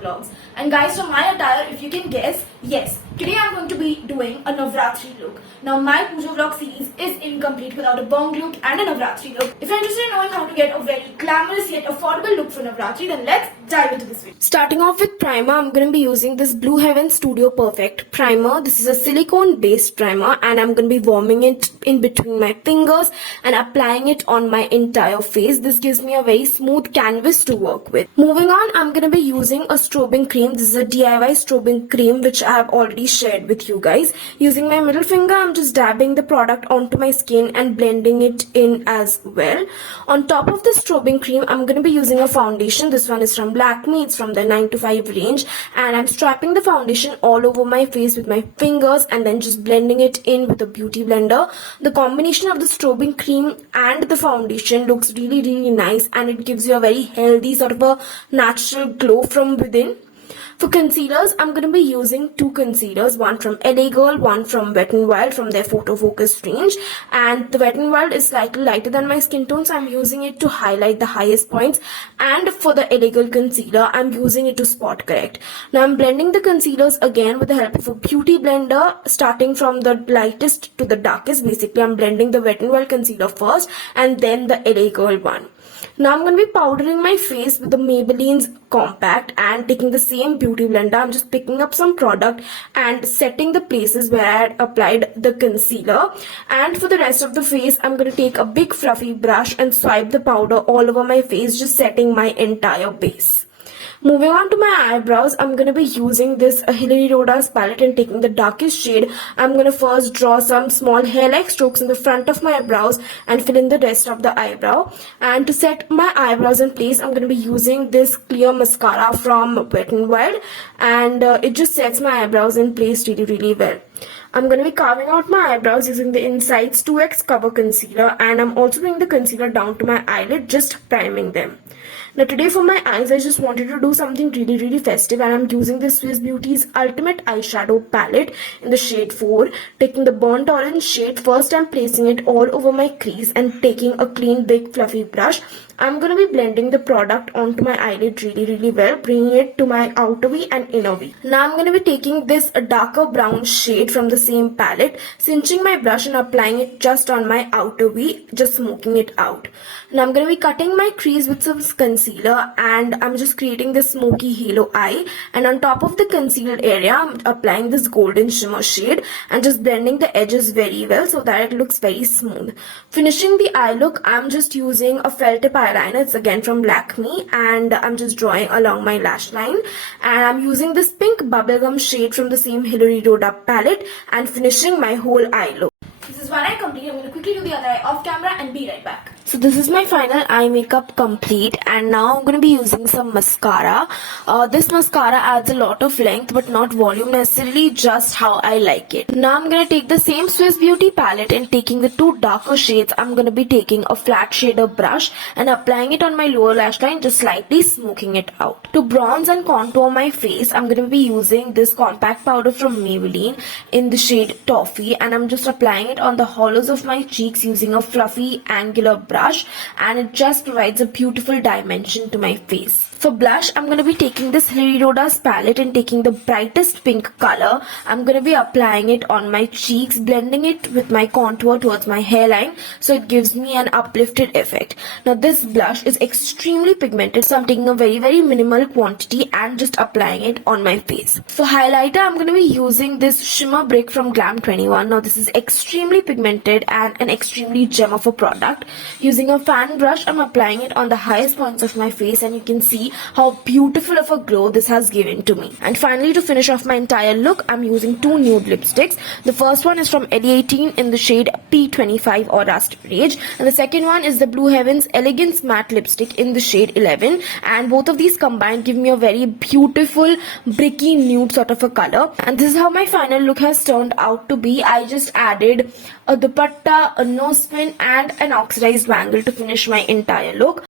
Poojovlogs. And guys, for my attire, if you can guess, yes, today I'm going to be doing a Navratri look. Now my Poojovlog series is incomplete without a bong look and a Navratri look. If you're interested in knowing how to get a very glamorous yet affordable look for Navratri, then let's dive into this video. Starting off with primer, I'm going to be using this Blue Heaven Studio Perfect primer. This is a silicone based primer and I'm going to be warming it in between my fingers and applying it on my entire face. This gives me a very smooth canvas to work with. Moving on, I'm going to be using a Strobe Cream. This is a DIY Strobe Cream which I have already shared with you guys. Using my middle finger, I'm just dabbing the product onto my skin and blending it in as well. On top of the Strobe Cream, I'm going to be using a foundation. This one is from Lakme. It's from the 9 to 5 range and I'm strapping the foundation all over my face with my fingers and then just blending it in with a beauty blender. The combination of the Strobe Cream and the foundation looks really nice and it gives you a very healthy sort of a natural glow from within. For concealers, I'm going to be using two concealers, one from Elle, one from Wet n Wild from their Photofocus range, and the Wet n Wild is slightly lighter than my skin tone, so I'm using it to highlight the highest points, and for the Elle concealer, I'm using it to spot correct. Now I'm blending the concealers again with the help of a beauty blender, starting from the lightest to the darkest. Basically, I'm blending the Wet n Wild concealer first and then the Elle one. Now I'm going to be powdering my face with the Maybelline's Compact and taking the same beauty blender. I'm just picking up some product and setting the places where I had applied the concealer. And for the rest of the face, I'm going to take a big fluffy brush and swipe the powder all over my face, just setting my entire base. Moving on to my eyebrows, I'm going to be using this Rhoda's palette and taking the darkest shade. I'm going to first draw some small hair-like strokes in the front of my eyebrows and fill in the rest of the eyebrow. And to set my eyebrows in place, I'm going to be using this clear mascara from Wet n Wild and it just sets my eyebrows in place really well. I'm going to be carving out my eyebrows using the Insights 2X Cover Concealer and I'm also bringing the concealer down to my eyelid, just priming them. Now today for my eyes, I just wanted to do something really festive and I'm using the Swiss Beauty's Ultimate Eyeshadow Palette in the shade 4. Taking the burnt orange shade first, I'm placing it all over my crease and taking a clean big fluffy brush. I'm going to be blending the product onto my eyelid really well, bringing it to my outer V and inner V. Now I'm going to be taking this darker brown shade from the same palette, cinching my brush and applying it just on my outer V, just smoking it out. Now I'm going to be cutting my crease with some concealer and I'm just creating this smoky halo eye, and on top of the concealed area I'm applying this golden shimmer shade and just blending the edges very well so that it looks very smooth. Finishing the eye look, I'm just using a felt tip eyeliner. It's again from Lakme and I'm just drawing along my lash line and I'm using this pink bubblegum shade from the same Rhoda palette and finishing my whole eye look. This is one eye complete. I'm going to quickly do the other eye off camera and be right back. So this is my final eye makeup complete and now I'm going to be using some mascara. This mascara adds a lot of length but not volume necessarily, just how I like it. Now I'm going to take the same Swiss Beauty palette and taking the two darker shades, I'm going to be taking a flat shader brush and applying it on my lower lash line, just slightly smoking it out. To bronze and contour my face, I'm going to be using this compact powder from Maybelline in the shade Toffee and I'm just applying it on the hollows of my cheeks using a fluffy angular brush and it just provides a beautiful dimension to my face. For blush, I'm going to be taking this Rhoda's palette and taking the brightest pink color. I'm going to be applying it on my cheeks, blending it with my contour towards my hairline so it gives me an uplifted effect. Now this blush is extremely pigmented, so I'm taking a very minimal quantity and just applying it on my face. For highlighter, I'm going to be using this Shimmer Brick from Glam 21. Now this is extremely pigmented and an extremely gem of a product. Using a fan brush, I'm applying it on the highest points of my face and you can see how beautiful of a glow this has given to me. And finally, to finish off my entire look, I'm using two nude lipsticks. The first one is from Elle in the shade P25 or Rust Rage and the second one is the Blue Heaven's Elegance Matte Lipstick in the shade 11, and both of these combined give me a very beautiful bricky nude sort of a color, and this is how my final look has turned out to be. I just added a dupatta, a nose pin and an oxidized bangle to finish my entire look.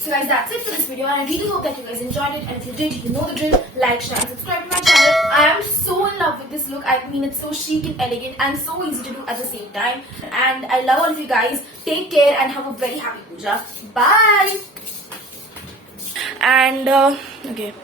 So guys, that's it for this video and I really hope that you guys enjoyed it, and if you did, you know the drill, like, share and subscribe to my channel. I am so in love with this look. I mean, it's so chic and elegant and so easy to do at the same time, and I love all of you guys. Take care and have a very happy puja. Bye. And okay.